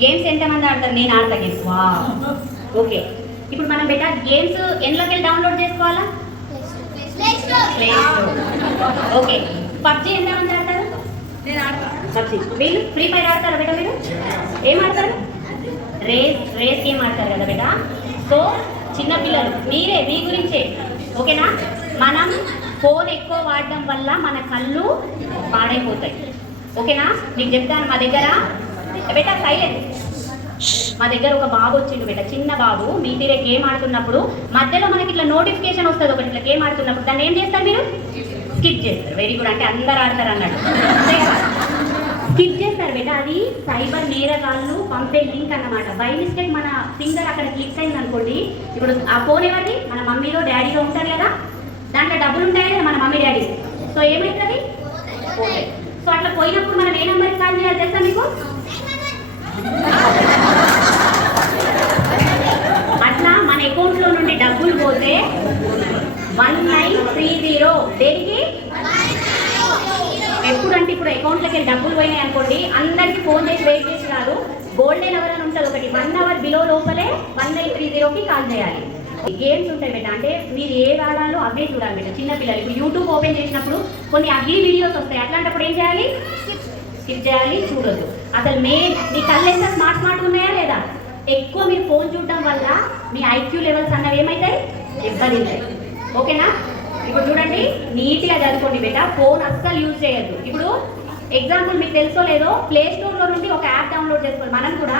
Games ఎంతమంది ఆడతారు? నేను ఆడతా గేమ్స్. వా ఓకే. ఇప్పుడు మనం బెటా గేమ్స్ ఎందులోకి వెళ్ళి డౌన్లోడ్ చేసుకోవాలా? Play store. ఓకే. పబ్జి ఎంతమంది ఆడతారు? నేను ఆడతా. పబ్జి. వీళ్ళు ఫ్రీ ఫైర్ ఆడతారా బేటా? మీరు ఏం ఆడతారు? రేస్ గేమ్ ఆడతారు కదా బేటా. సో చిన్నపిల్లలు మీరే మీ గురించే ఓకేనా. మనం ఫోన్ ఎక్కువ వాడడం వల్ల మన కళ్ళు పాడైపోతాయి ఓకేనా. మీకు చెప్తాను, మా దగ్గర బేటా సైలెంట్. మా దగ్గర ఒక బాబు వచ్చిండు బేట, చిన్న బాబు. మీ తీరే గేమ్ ఆడుతున్నప్పుడు మధ్యలో మనకి ఇట్లా నోటిఫికేషన్ వస్తుంది ఒకటి, ఇట్లా గేమ్ ఆడుతున్నప్పుడు దాన్ని ఏం చేస్తారు మీరు? స్కిప్ చేస్తారు. వెరీ గుడ్, అంటే అందరు ఆడతారు అన్నట్టు. స్కిప్ చేస్తారు బేట. అది సైబర్ నేరగాళ్ళు పంపే లింక్ అన్నమాట. బై మిస్టేక్ మన ఫింగర్ అక్కడ క్లిక్ అయింది అనుకోండి, ఇప్పుడు ఆ ఫోన్ ఎవరిది? మన మమ్మీలో డాడీలో ఉంటారు కదా, దాంట్లో డబ్బులు ఉంటాయి కదా మన మమ్మీ డాడీ. సో ఏమవుతుంది? ఓకే. సో అట్లా పోయినప్పుడు మనం ఏ నెంబర్కి కాల్ చేయాలి తెలుసా మీకు? అట్లా మన అకౌంట్లో నుండి డబ్బులు పోతే 1930. దేనికి? ఎప్పుడంటే ఇప్పుడు అకౌంట్లోకి వెళ్ళి డబ్బులు పోయినాయి అనుకోండి, అందరికీ ఫోన్ చేసి వెయిట్ చేసి కాదు, గోల్డెన్ అవర్ అని ఉంటుంది ఒకటి, 1 అవర్ బిలో లోపలే 1930కి కాల్ చేయాలి. గేమ్స్ ఉంటాయి బేట, అంటే మీరు ఏ వాడాలో అవే చూడాలి బేట. చిన్నపిల్లలు ఇప్పుడు యూట్యూబ్ ఓపెన్ చేసినప్పుడు కొన్ని అగ్లీ వీడియోస్ వస్తాయి, అట్లాంటప్పుడు ఏం చేయాలి? స్కిప్ చేయాలి, చూడొద్దు. అసలు మీ కళ్ళు ఎంత స్మార్ట్ ఉన్నాయా లేదా? ఎక్కువ మీరు ఫోన్ చూడడం వల్ల మీ ఐక్యూ లెవెల్స్ అన్నవి ఏమవుతాయి? దెబ్బతింటాయి ఓకేనా. ఇప్పుడు చూడండి, నీట్గా చదువుకోండి బేట. ఫోన్ అస్సలు యూజ్ చేయొద్దు. ఇప్పుడు ఎగ్జాంపుల్ మీకు తెలుసో లేదో, ప్లే స్టోర్లో నుండి ఒక యాప్ డౌన్లోడ్ చేసుకోవాలి. మనం కూడా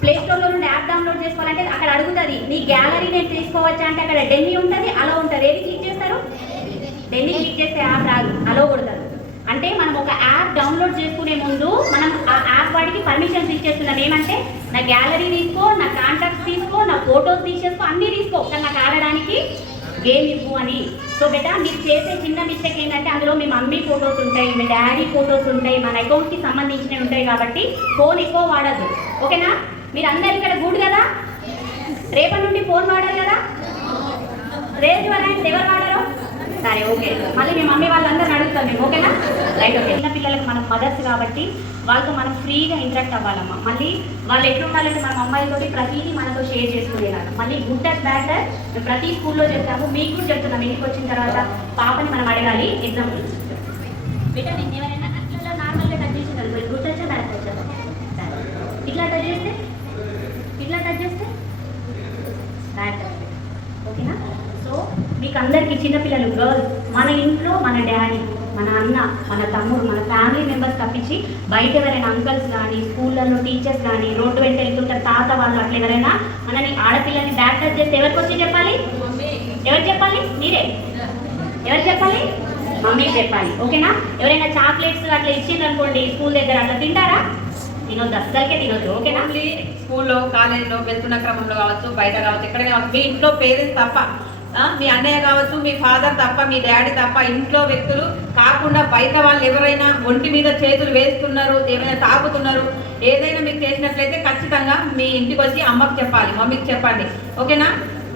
ప్లే స్టోర్లో నుండి యాప్ డౌన్లోడ్ చేసుకోవాలంటే అక్కడ అడుగుతుంది నీ గ్యాలరీ నేను తీసుకోవచ్చా అంటే అక్కడ డెన్నీ ఉంటుంది, అలో ఉంటుంది. ఏది క్లిక్ చేస్తారు? డెన్నీ క్లిక్ చేస్తే యాప్ రాదు, అలో కొడతారు. అంటే మనం ఒక యాప్ డౌన్లోడ్ చేసుకునే ముందు మనం ఆ యాప్ వాడికి పర్మిషన్స్ ఇచ్చేస్తున్నాం. ఏమంటే నా గ్యాలరీ తీసుకో, నా కాంటాక్ట్స్ తీసుకో, నా ఫొటోస్ తీసేసుకో, అన్నీ తీసుకో, కానీ నాకు ఆడడానికి గేమ్ ఇవ్వు అని. సో బేటా మీరు చేసే చిన్న మిస్టేక్ ఏంటంటే అందులో మీ మమ్మీ ఫొటోస్ ఉంటాయి, మీ డాడీ ఫొటోస్ ఉంటాయి, మన అకౌంట్కి సంబంధించినవి ఉంటాయి. కాబట్టి ఫోన్ ఎక్కువ వాడద్దు ఓకేనా. మీరు అందరు ఇక్కడ గుడ్ కదా, రేపటి నుండి ఫోన్ వాడారు కదా. రేపు ఎవరు వాడారు? సరే ఓకే, మళ్ళీ మీ మమ్మీ వాళ్ళందరూ అడుగుతాం మేము ఓకేనా. Right okay. చిన్న పిల్లలకు మనం మదర్స్ కాబట్టి వాళ్ళతో మనం ఫ్రీగా ఇంటరాక్ట్ అవ్వాలమ్మా. మళ్ళీ వాళ్ళు ఎట్లుండాలంటే మన అమ్మాయిలతో ప్రతిదీ మనతో షేర్ చేసుకునేలాగా. మళ్ళీ గుడ్ అండ్ బ్యాడ్ మేము ప్రతి స్కూల్లో చెప్తాము, మీకు కూడా చెప్తున్నాం. ఇంటికి వచ్చిన తర్వాత పాపని మనం అడగాలి. ఎగ్జాంపుల్ బేటా నేను ఎవరైనా అట్లా నార్మల్గా టచ్ చేసింది అనుకో, గుడ్ టచ్ బ్యాడ్ టచ్, ఇట్లా టచ్ చేస్తే బ్యాడ్ టచ్ ఓకేనా. సో మీకు అందరికీ చిన్నపిల్లలు గర్ల్స్, మన ఇంట్లో మన డాడీ, మన అన్న, మన తమ్ముడు, మన ఫ్యామిలీ మెంబర్స్ తప్పించి బయట ఎవరైనా అంకల్స్ కానీ, స్కూళ్ళల్లో టీచర్స్ కానీ, రోడ్డు వెంట వెళ్తుంటారు తాత వాళ్ళు, అట్లా ఎవరైనా మనని ఆడపిల్లని బ్యాడ్ టచ్ చేస్తే ఎవరికి వచ్చి చెప్పాలి? ఎవరు చెప్పాలి? మీరే. ఎవరు చెప్పాలి? మమ్మీకి చెప్పాలి ఓకేనా. ఎవరైనా చాక్లెట్స్ అట్లా ఇచ్చిండ్రు అనుకోండి స్కూల్ దగ్గర, అట్లా తింటారా? తినొద్దు, అస్సలకే తినొద్దు ఓకేనా. స్కూల్లో కాలేజీలో వెళ్తున్న క్రమంలో కావచ్చు, బయట కావచ్చు, ఎక్కడైనా కావచ్చు, మీ ఇంట్లో పేరెంట్స్ తప్ప, మీ అన్నయ్య కావచ్చు, మీ ఫాదర్ తప్ప, మీ డాడీ తప్ప, ఇంట్లో వ్యక్తులు కాకుండా బయట వాళ్ళు ఎవరైనా ఒంటి మీద చేతులు వేస్తున్నారు, ఏమైనా తాకుతున్నారు, ఏదైనా మీకు చేసినట్లయితే ఖచ్చితంగా మీ ఇంటికి వచ్చి అమ్మకి చెప్పాలి, మమ్మీకి చెప్పండి ఓకేనా.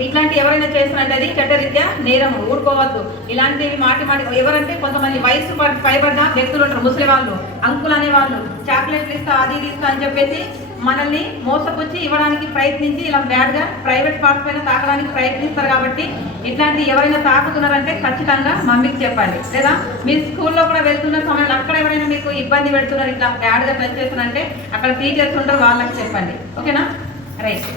ఇట్లాంటి ఎవరైనా చేస్తున్నట్టు అది చట్టరీత్యా నేరం, ఊడుకోవద్దు. ఇలాంటివి మాటి ఎవరంటే కొంతమంది వయసు పైబడ్డ వ్యక్తులు ఉంటారు, ముసలి వాళ్ళు, అంకులు అనేవాళ్ళు, చాక్లెట్లు ఇస్తా అది ఇస్తా అని చెప్పేసి మనల్ని మోసపుచ్చి ఇవ్వడానికి ప్రయత్నించి ఇలా బ్యాడ్గా ప్రైవేట్ పార్ట్స్ పైన తాకడానికి ప్రయత్నిస్తారు. కాబట్టి ఇట్లాంటి ఎవరైనా తాకుతున్నారంటే ఖచ్చితంగా మమ్మీకి చెప్పండి. లేదా మీ స్కూల్లో కూడా వెళ్తున్న సమయంలో అక్కడ ఎవరైనా మీకు ఇబ్బంది పెడుతున్నారు, ఇట్లా బ్యాడ్గా టచ్ చేస్తున్నారంటే అక్కడ టీచర్స్ ఉంటారు, వాళ్ళకి చెప్పండి ఓకేనా. రైట్.